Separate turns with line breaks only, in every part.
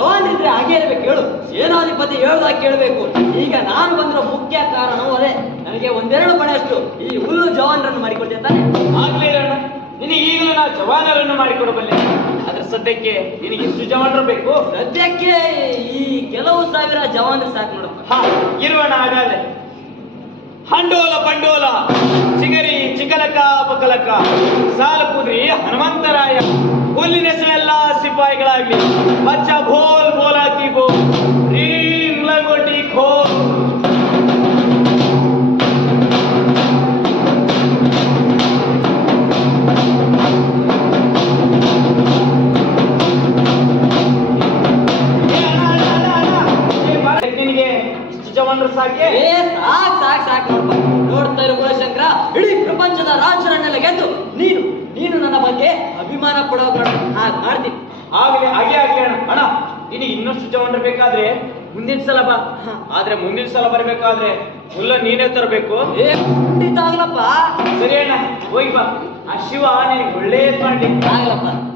ಹಾಗೆ ಇರ್ಬೇಕು ಹೇಳು. ಸೇನಾಧಿಪತಿ ಹೇಳ್ದಾಗ ಕೇಳಬೇಕು. ಈಗ ನಾನು ಬಂದಿರೋ ಮುಖ್ಯ ಕಾರಣವೂ ಅದೇ. ನನಗೆ ಒಂದೆರಡು ಮನೆಯಷ್ಟು ಈ ಹುಲ್ಲು ಜವಾನರನ್ನು ಮಾಡಿಕೊಡ್ತೇನೆ ತಾನೆ?
ಆಗ್ಲೇ ಇರೋಣ ನಿನಗೆ ಈಗಲೂ ನಾ ಜವಾನರನ್ನು ಮಾಡಿಕೊಡಬಲ್ಲೆ ಆದ್ರೆ ಸದ್ಯಕ್ಕೆ ನಿನಗೆ ಇಷ್ಟು ಜವಾನರು ಬೇಕು?
ಸದ್ಯಕ್ಕೆ ಈ ಕೆಲವು ಸಾವಿರ ಜವಾನರು ಸಾಕು ನೋಡಪ್ಪ.
ಹಾ ಇರುವಣ ಹಾಗಾದ್ರೆ. ಹಂಡೋಲ ಪಂಡೋಲ ಚಿಗರಿ ಚಿಕಲಕ ಬಕಲಕ. ಸಾಲ ಕುದ್ರಿ ಹನುಮಂತರಾಯ ಜವಾನರು ಸಾಕೆ?
ಏ ಸಾಕ್ ಸಾಕ್ ಸಾಕ್ ನೋಡಪ್ಪ ನೋಡ್ತಾ ಇರೋ ಗುಣಶಂಕರ ಇಡೀ ಪ್ರಪಂಚದ ರಾಜರನ್ನೆಲ್ಲ ಗೆದ್ದು ನೀನು ನೀನು ನನ್ನ ಬಗ್ಗೆ ಅಭಿಮಾನ ಪಡೋ ಹಾಗೆ ಮಾಡ್ತೀನಿ.
ಆಗಲಿ ಹಾಗೆ ಆಗಲಿ ಅಣ್ಣ. ಅಣ್ಣ ನಿನಗೆ ಇನ್ನಷ್ಟು ಜವಾನರು ಬೇಕಾದ್ರೆ ಮುಂದಿನ ಸಲ ಬಾ. ಆದ್ರೆ ಮುಂದಿನ ಸಲ ಬರ್ಬೇಕಾದ್ರೆ ಹುಲ್ಲ ನೀನೇ ತರಬೇಕು.
ಏ ಖಂಡಿತ ಆಗ್ಲಪ್ಪ.
ಸರಿ ಅಣ್ಣ ಹೋಗಿ ಬಾ. ಆ ಶಿವ ನಿನಗೆ ಒಳ್ಳೇದ್ ಮಾಡ್ಲಿ.
ಆಗ್ಲಪ್ಪ.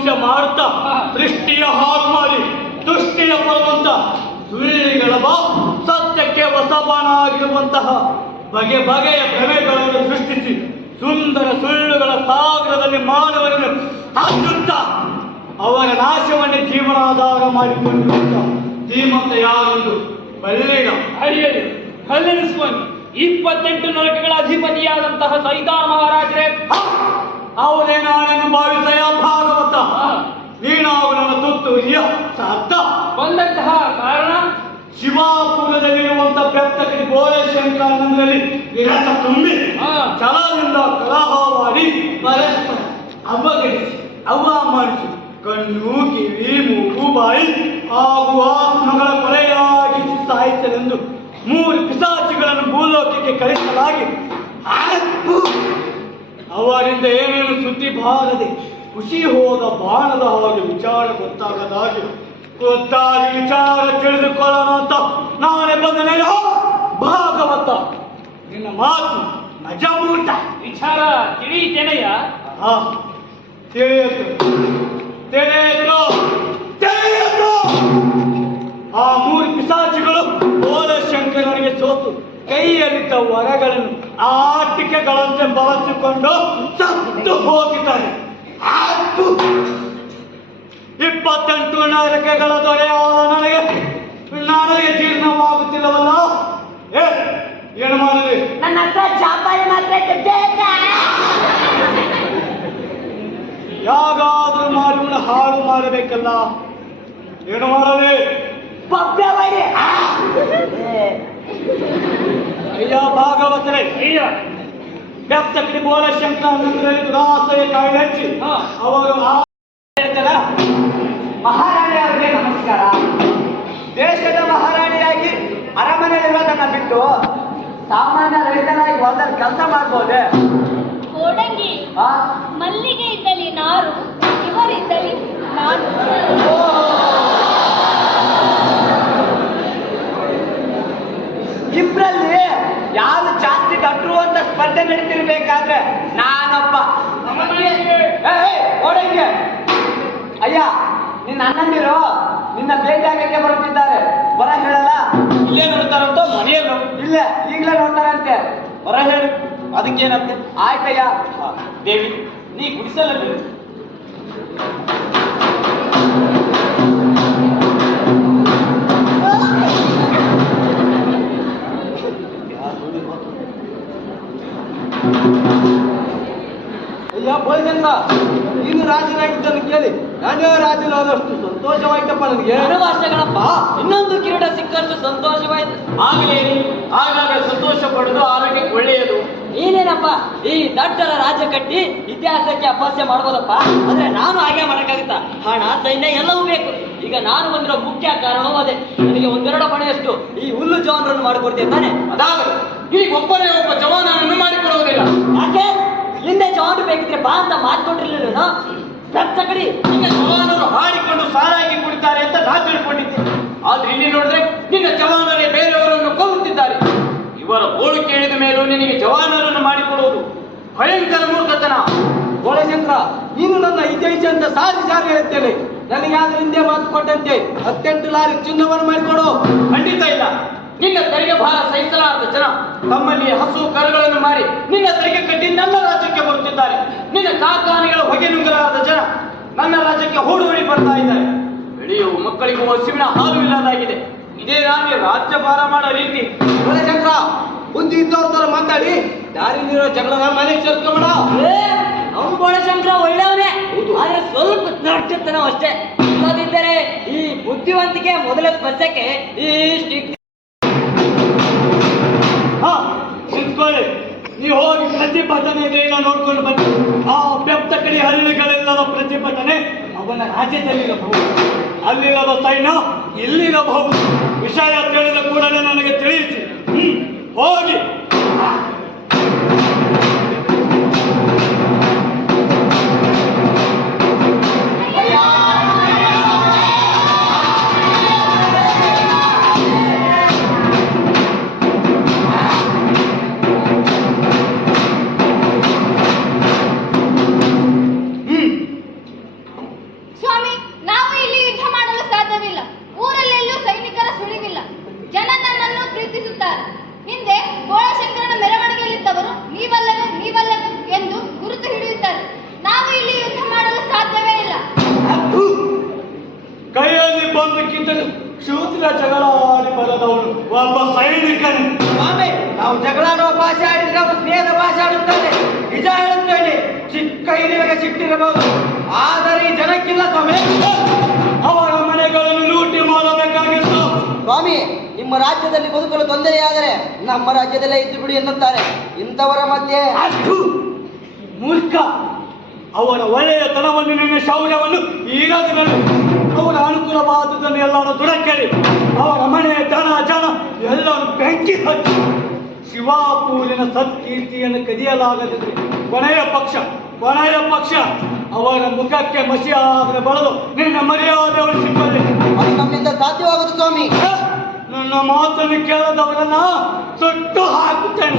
ನಿರ್ವಂಶ ಮಾಡುತ್ತಾ ದೃಷ್ಟಿಯ ಹಾಳು ಮಾಡಿ ತುಷ್ಟಿಯ ಪಡುವಂತ ಸುಳ್ಳಿಗಳ ಬಾ ಸತ್ಯಕ್ಕೆ ಹೊಸಬಾಣ ಆಗಿರುವಂತಹ ಬಗೆ ಬಗೆಯ ಭ್ರಮೆಗಳನ್ನು ಸೃಷ್ಟಿಸಿ ಸುಂದರ ಸುಳ್ಳುಗಳ ಸಾಗರದಲ್ಲಿ ಮಾನವರನ್ನು ಹಾಕುತ್ತಾ ಅವರ ನಾಶವನ್ನೇ ಜೀವನಾಧಾರ ಮಾಡಿಕೊಂಡಿರುವಂತ ಧೀಮಂತ ಯಾರೊಂದು ಬಲ್ಲಿಗ
ಅಡಿಯಲು ಹಲ್ಲೆನಿಸುವನು ಇಪ್ಪತ್ತೆಂಟು ನರಕಗಳ ಅಧಿಪತಿಯಾದಂತಹ ಸೈತಾ ಮಹಾರಾಜರೇ.
ಅವನೇ ನಾನೆಂದು ಭಾವಿಸಯ ಭಾಗವತ ನೀನಾವು ನನ್ನ ತುತ್ತು ಅರ್ಥ
ಬಂದಂತಹ ಕಾರಣ
ಶಿವಾಪುರದಲ್ಲಿರುವಂತಹ ಬೆತ್ತಕಡಿ ಬೋಳಶಂಕರನಲ್ಲಿ ವಿರಸ ತುಂಬಿ
ಹಾ.
ಛಲದಿಂದ ಕಲಹವಾಡಿ ಪರಸ್ಪರ ಅವಗಣಿಸಿ ಅವಮಾನಿಸಿ ಕಣ್ಣು ಕಿವಿ ಮೂಗು ಬಾಯಿ ಹಾಗೂ ಆತ್ಮಗಳ ಕೊಲೆಯಾಗಿ ಸಾಯಿತರೆಂದು ಮೂರು ಪಿಸಾಚಿಗಳನ್ನು ಭೂಲೋಕಕ್ಕೆ ಕಳಿಸಲಾಗಿ ಆಯ್ತು. ಅವರಿಂದ ಏನೇನು ಸುದ್ದಿ ಬಾರದೆ ಖುಷಿ ಹೋದ ಬಾಣದ ಹಾಗೆ ವಿಚಾರ ಗೊತ್ತಾಗದ ಹಾಗೆ ಗೊತ್ತಾಗಿ ವಿಚಾರ ತಿಳಿದುಕೊಳ್ಳೋಣ ಅಂತ ನಾನೇ ಬಂದನೆ ಭಾಗವತ. ನಿನ್ನ ಮಾತು ನಜಮೂಟ
ವಿಚಾರ ತಿಳಿಯಿತೇನೆಯ
ಆ ತಿಳಿಯಿತು ತಿಳಿಯಿತು ತಿಳಿಯಿತು ಆ ಮೂರು ಪಿಸಾಚಿಗಳು ಬೋಲಶಂಕರನಿಗೆ ಸೋತು. ಕೈಯಲ್ಲಿದ್ದ ವರಗಳನ್ನು ಆಟಿಕೆಗಳಂತೆ ಬಳಸಿಕೊಂಡು ಸತ್ತು ಹೋಗಿದ್ದಾರೆ. ಆತು ಇಪ್ಪತ್ತೆಂಟು ನರಕಗಳ ದೊರೆಯಾದ ನನಗೆ ನನಗೆ ಜೀರ್ಣವಾಗುತ್ತಿಲ್ಲವಲ್ಲ? ಏ ಏನು ಮಾಡಲಿ?
ನನ್ನ ಹತ್ರ ಚಾಪಾಯಿ ಮಾತ್ರ
ಯಾಗಾದ್ರೂ ಮಾಡಿ ಹಾಳು ಮಾಡಬೇಕಲ್ಲ? ಏನು ಮಾಡಲಿ!
ಏ,
ಅಯ್ಯ ಭಾಗವತರೇ
ಅಯ್ಯ
ಶಂಕರ ಬೋಲಶಂಕರನಲ್ಲಿ ದುರಾಸೆಯ ಕಾಯಿಲೆ ಹಚ್ಚಿ ಅವರು ಆ- ಹೇಳ್ತಾರ
ಮಹಾರಾಣಿ ಅವರಿಗೆ ನಮಸ್ಕಾರ. ದೇಶದ ಮಹಾರಾಣಿಯಾಗಿ ಅರಮನೆಯಲ್ಲಿರೋದನ್ನ ಬಿಟ್ಟು ಸಾಮಾನ್ಯ ರೈತರಾಗಿ ಹೊಲದಲ್ಲಿ ಕೆಲಸ ಮಾಡ್ಬೋದೆ?
ಕೋಡಂಗಿ? ಮಲ್ಲಿಗೆ ಇದ್ದಲ್ಲಿ ನಾರು ಇವರಿದ್ದಲ್ಲಿ ನಾನು
ಇಬ್ರಲ್ಲಿ ಯಾರು ಜಾಸ್ತಿ ದಟ್ರು ಅಂತ ಸ್ಪರ್ಧೆ ನಡೀತಿರ್ಬೇಕಾದ್ರೆ ನಾನಪ್ಪ. ಓಡಂಗೆ ಅಯ್ಯ ನಿನ್ನ ಅಣ್ಣಂದಿರು ನಿನ್ನ ಭೇಟಿಯಾಗಕ್ಕೆ ಬರುತ್ತಿದ್ದಾರೆ. ಬರ ಹೇಳಲ್ಲ?
ಇಲ್ಲೇ ನೋಡ್ತಾರಂತ ಮನೆಯಲ್ಲೂ?
ಇಲ್ಲೇ ಈಗಲೇ ನೋಡ್ತಾರಂತೆ.
ಹೊರ ಹೇಳು ಅದಕ್ಕೇನಂತೆ?
ಆಯ್ತಯ್ಯ.
ದೇವಿ ನೀ ಗುಡಿಸಲಲ್ಲಿ
ಕೇಳಿ ನಾನೇ ರಾಜನಾದಷ್ಟು ಸಂತೋಷವಾಯ್ತಪ್ಪ ನನಗೆ.
ಎರಡು ವರ್ಷಗಳಪ್ಪ. ಇನ್ನೊಂದು ಕಿರೀಟ ಸಿಕ್ಕಷ್ಟು ಸಂತೋಷವಾಯ್ತು.
ಆಗಲಿ ಆಗಾಗ ಸಂತೋಷ ಪಡೆದು ಆರೋಗ್ಯಕ್ಕೆ ಒಳ್ಳೆಯದು.
ನೀನೇನಪ್ಪ? ಈ ದಡ್ಡರ ರಾಜ್ಯ ಕಟ್ಟಿ ಇತಿಹಾಸಕ್ಕೆ ಅಪಹಾಸ್ಯ ಮಾಡ್ಬೋದಪ್ಪ? ಅಂದ್ರೆ ನಾನು ಹಾಗೆ ಮಾಡಕ್ಕಾಗುತ್ತಾ? ಹಣ ಸೈನ್ಯ ಎಲ್ಲವೂ ಬೇಕು. ಈಗ ನಾನು ಬಂದಿರೋ ಮುಖ್ಯ ಕಾರಣವೂ ಅದೇ. ನನಗೆ ಒಂದೆರಡು ಮನೆಯಷ್ಟು ಈ ಹುಲ್ಲು ಜವಾನರನ್ನು ಮಾಡಿಕೊಡ್ತೇನೆ ತಾನೆ?
ಅದಾಗದು ಈಗ ಒಬ್ಬನೇ ಒಬ್ಬ ಜವಾನನನ್ನು ಮಾಡಿಕೊಡುವುದಿಲ್ಲ
ಯಾಕೆ? ಹಿಂದೆ ಜವಾನ್ ಬೇಕಿದ್ರೆ ಬಾ ಅಂತ ಮಾತ್ಕೊಂಡಿರ್ಲಿಲ್ಲ ಕಡಿ
ನಿನ್ನ ಜವಾನರು ಹಾಡಿಕೊಂಡು ಸಾರಾಗಿ ಕುಡಿತಾರೆ ಅಂತ ನಾ ತಿಳ್ಕೊಂಡಿದ್ದೆ. ಆದ್ರೆ ಇಲ್ಲಿ ನೋಡಿದ್ರೆ ನಿನ್ನ ಜವಾನರೇ ಬೇರೆಯವರನ್ನು ಕೊಲ್ಲುತ್ತಿದ್ದಾರೆ. ಇವರ ಗೋಳು ಕೇಳಿದ ಮೇಲೂ ನಿನಗೆ ಜವಾನರನ್ನು ಮಾಡಿಕೊಡುವುದು ಭಯಂಕರ ಮೂರ್ಖತನ.
ಗೋಳಚಂದ್ರ, ನೀನು ನನ್ನ ಇತಿಹಾಸ ಅಂತ ಸಾರಿ ಸಾರಿ ಹೇಳ್ತೇನೆ ನನಗೆ ಆದ್ರೆ ಹಿಂದೆ ಮಾತು ಕೊಟ್ಟಂತೆ ಹತ್ತೆಂಟು ಲಾರಿ ಚಿನ್ನವನ್ನು ಮಾಡಿಕೊಡು.
ಖಂಡಿತ ಇಲ್ಲ. ನಿನ್ನ ತೆರಿಗೆ ಭಾರ ಸಹಿಸಲಾರದ ಜನ ತಮ್ಮಲ್ಲಿ ಹಸು ಕರುಗಳನ್ನು ಮಾರಿ ನಿನ್ನ ತೆರಿಗೆ ಕಟ್ಟಿ ನನ್ನ ರಾಜ್ಯಕ್ಕೆ ಬರುತ್ತಿದ್ದಾರೆ. ನಿನ್ನ ಕಾರ್ಖಾನೆಗಳ ಹೊಗೆ ನುಂಗಲಾರದ ಜನ ನನ್ನ ರಾಜ್ಯಕ್ಕೆ ಹೂಡುವಳಿ ಬರ್ತಾ ಇದ್ದಾರೆ. ಬೆಳೆಯುವ ಮಕ್ಕಳಿಗೂ ಹಸುವಿನ ಹಾಲು ಇಲ್ಲದಾಗಿದೆ. ಇದೇ ನಾನೇ ರಾಜ್ಯ ಭಾರ ಮಾಡೋ ರೀತಿ
ಚಕ್ರ ಬುದ್ಧಿ ಇದ್ದವ್ರ ಮಾತಾಡಿ. ಮಾತಾಡಿ ನೀರೋ ಜಗಳದ ಮನೆ ಸೇರ್ಕೊಂಡ
ಅವನು ಗೋಳಶಂಕರ ಒಳ್ಳೆಯವನೇ. ಆದ್ರೆ ಸ್ವಲ್ಪ ದಡ್ಡತನ ಅಷ್ಟೇ ಇಲ್ಲದಿದ್ದರೆ ಈ ಬುದ್ಧಿವಂತಿಕೆ ಮೊದಲ ಸ್ಪರ್ಶಕ್ಕೆ ಇಷ್ಟು
ನಿಂತ್ಕೊಳ್ಳಿ ನೀವು ಹೋಗಿ ಪ್ರತಿಭಟನೆ ಇದೆಯಲ್ಲ ನೋಡ್ಕೊಂಡು ಬನ್ನಿ. ಆ ಬೆಪ್ತ ಕಡೆ ಹಳ್ಳಿಗಳೆಲ್ಲದ ಪ್ರತಿಭಟನೆ ಅವನ ರಾಜ್ಯದಲ್ಲಿರಬಹುದು. ಅಲ್ಲಿರದ ಸೈನ್ಯ ಇಲ್ಲಿರಬಹುದು. ವಿಷಯ ತಿಳಿದ ಕೂಡಲೇ ನನಗೆ ತಿಳಿಸಿ ಹೋಗಿ. ಜಗಳ ಆಡಿ ಒಬ್ಬ ಸೈನಿಕನು.
ಸ್ವಾಮಿ ನಾವು ಜಗಳಾಡುವ ಭಾಷೆ ಆಡಿದ್ರೆ ಅವನು ಸ್ನೇಹದ ಭಾಷೆ ಆಡುತ್ತಾನೆ. ನಿಜ ಹೇಳುತ್ತೇನೆ ಚಿಕ್ಕ ಹಿರಿಯರಿಗೆ ಸಿಟ್ಟಿರಬಹುದು. ಆದರೆ ಈ ಜನಕ್ಕಿಲ್ಲ ಸ್ವಾಮಿ.
ಅವರ ಮನೆಗಳನ್ನು ಲೂಟಿ ಮಾಡಬೇಕಾಗಿತ್ತು.
ಸ್ವಾಮಿ ನಿಮ್ಮ ರಾಜ್ಯದಲ್ಲಿ ಬದುಕಲು ತೊಂದರೆಯಾದರೆ ನಮ್ಮ ರಾಜ್ಯದಲ್ಲೇ ಇದ್ದು ಬಿಡಿ ಎನ್ನುತ್ತಾರೆ. ಇಂಥವರ ಮಧ್ಯೆ
ಅದು ಮೂರ್ಖ! ಅವರ ಒಳ್ಳೆಯ ತನವನ್ನು ನಿನ್ನ ಶೌರ್ಯವನ್ನು ಈಗಾಗಲೇ ಬೆಂಕಿ ಹಚ್ಚಿ ಶಿವಾಪೂರಿನ ಸತ್ಕೀರ್ತಿಯನ್ನು ಕದಿಯಲಾಗದಿದ್ರೆ ಕೊನೆಯ ಪಕ್ಷ ಕೊನೆಯ ಪಕ್ಷ ಅವರ ಮುಖಕ್ಕೆ ಮಸಿಯಾದರೆ ಬಳದು ನಿನ್ನ ಮರ್ಯಾದೆ ಉಳಿಸಿಕೊಳ್ಳಿ
ಅದು ನಮ್ಮಿಂದ ಸಾಧ್ಯವಾಗುವುದು ಸ್ವಾಮಿ.
ನನ್ನ ಮಾತನ್ನು ಕೇಳದವರನ್ನ ಸುಟ್ಟು ಹಾಕುತ್ತೇನೆ.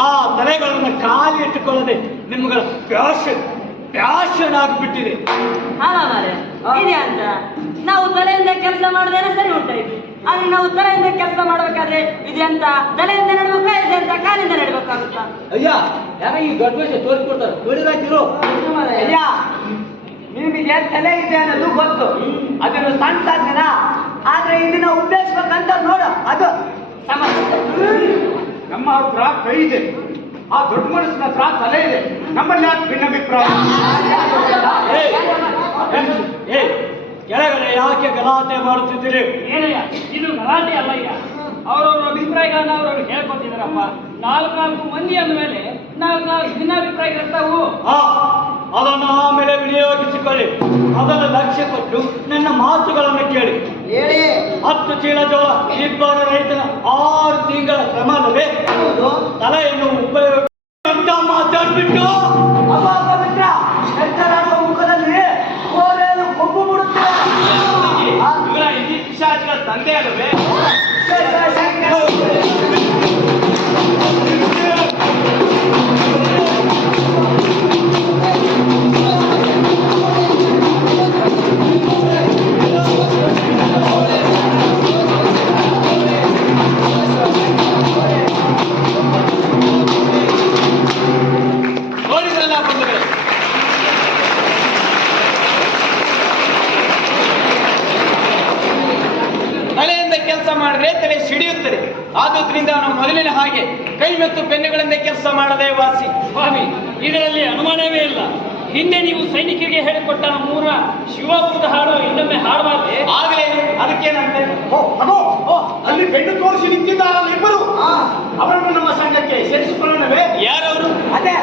ಆ ತಲೆಗಳನ್ನು ಖಾಲಿ ಇಟ್ಟುಕೊಳ್ಳದೆ ನಿಮ್ಗಳ ಪ್ಯಾಷನ್ ಪ್ಯಾಷನ್ ಆಗಿಬಿಟ್ಟಿದೆ.
ಅಂತ. ನಾವು ತಲೆಯಿಂದ ಕೆಲಸ ಮಾಡಿದ್ರೆ ಸರಿ ಉಂಟಾಯ್ತು ಆದ್ರೆ ನಾವು ತಲೆಯಿಂದ ಕೆಲಸ ಮಾಡ್ಬೇಕಾದ್ರೆ ಇದೆ ಅಂತ. ತಲೆಯಿಂದ ನಡ್ಬೇಕಾ ಇದೆ ಅಂತ ಕಾಲಿಂದ ನಡ್ಬೇಕಾಗುತ್ತಾ?
ಅಯ್ಯ ಯಾರ ಈ ದೊಡ್ಡ ವಯಸ್ಸು ತೋರಿಸ್ಕೊಡ್ತಾರೆ. ಅಯ್ಯ ನಿಮಗೆ ತಲೆ ಇದೆ ಅನ್ನೋದು ಗೊತ್ತು. ಅದನ್ನು ಸಣ್ಣ ಸಾಧನ ಆದ್ರೆ ಇದನ್ನ ಉಪಯೋಗಿಸ್ಬೇಕಂತ ನೋಡು. ಅದು ಸಮಸ್ಯೆ
ನಮ್ಮ ಹತ್ರ ಕೈ ಇದೆ. ಆ ದೊಡ್ಡ ಮನಸ್ಸಿನ ಹತ್ರ ತಲೆ ಇದೆ. ನಮ್ಮಲ್ಲಿ ಯಾಕೆ ಭಿನ್ನಾಭಿಪ್ರಾಯ? ಏಯ್, ಕೆಳಗಡೆ ಯಾಕೆ ಗಲಾಟೆ ಮಾಡುತ್ತಿದ್ದೀರಿ?
ಏನಯ್ಯ ಇದು ಗಲಾಟೆ ಅಲ್ಲ ಈಗ. ಅವರವ್ರ ಅಭಿಪ್ರಾಯಗಳನ್ನ ಅವ್ರವ್ರು ಹೇಳ್ಕೊತಿದಾರಪ್ಪ ನಾಲ್ಕು ನಾಲ್ಕು ಮಂದಿ ಅಂದ ಮೇಲೆ ನಾಲ್ಕು ನಾಲ್ಕು ಭಿನ್ನಾಭಿಪ್ರಾಯಗಳಿರ್ತಾವು
ಆ, ಅದನ್ನು ಆಮೇಲೆ ವಿನಿಯೋಗಿಸಿಕೊಳ್ಳಿ. ಅದನ್ನು ಲಕ್ಷ್ಯ ಕೊಟ್ಟು ನನ್ನ ಮಾತುಗಳನ್ನು ಕೇಳಿ.
ಹೇಳಿ
ಹತ್ತು ಚೀಲ ಜೋಳ ಇಬ್ಬರು ರೈತನ ಆರು ತಿಂಗಳ ಶ್ರಮದವೇ ತಲೆಯನ್ನು ಉಪಯೋಗ
ಹಾಗೆ ಕೈ ಮತ್ತು ಬೆನ್ನುಗಳಿಂದ ಕೆಲಸ ಮಾಡದೆ ವಾಸಿ.
ಸ್ವಾಮಿ ಇದರಲ್ಲಿ ಅನುಮಾನವೇ ಇಲ್ಲ. ಹಿಂದೆ ನೀವು ಸೈನಿಕರಿಗೆ ಹೇಳಿಕೊಟ್ಟ ಮೂರ ಶಿವಪುರದ ಹಾಡು ಇನ್ನೊಮ್ಮೆ ಹಾಡುವಾಗಲೇ
ಆಗಲೇ ಅದಕ್ಕೇನಂತೆ?
ಅಲ್ಲಿ ಬೆನ್ನು ತೋರಿಸಿ ನಿಂತಿದ್ದಾರಲ್ಲ ಇಬ್ಬರು ಅವರನ್ನು ನಮ್ಮ ಸಂಘಕ್ಕೆ ಸೇರಿಸಿಕೊಳ್ಳೋಣವೇ ಯಾರವರು? ಅದೇ.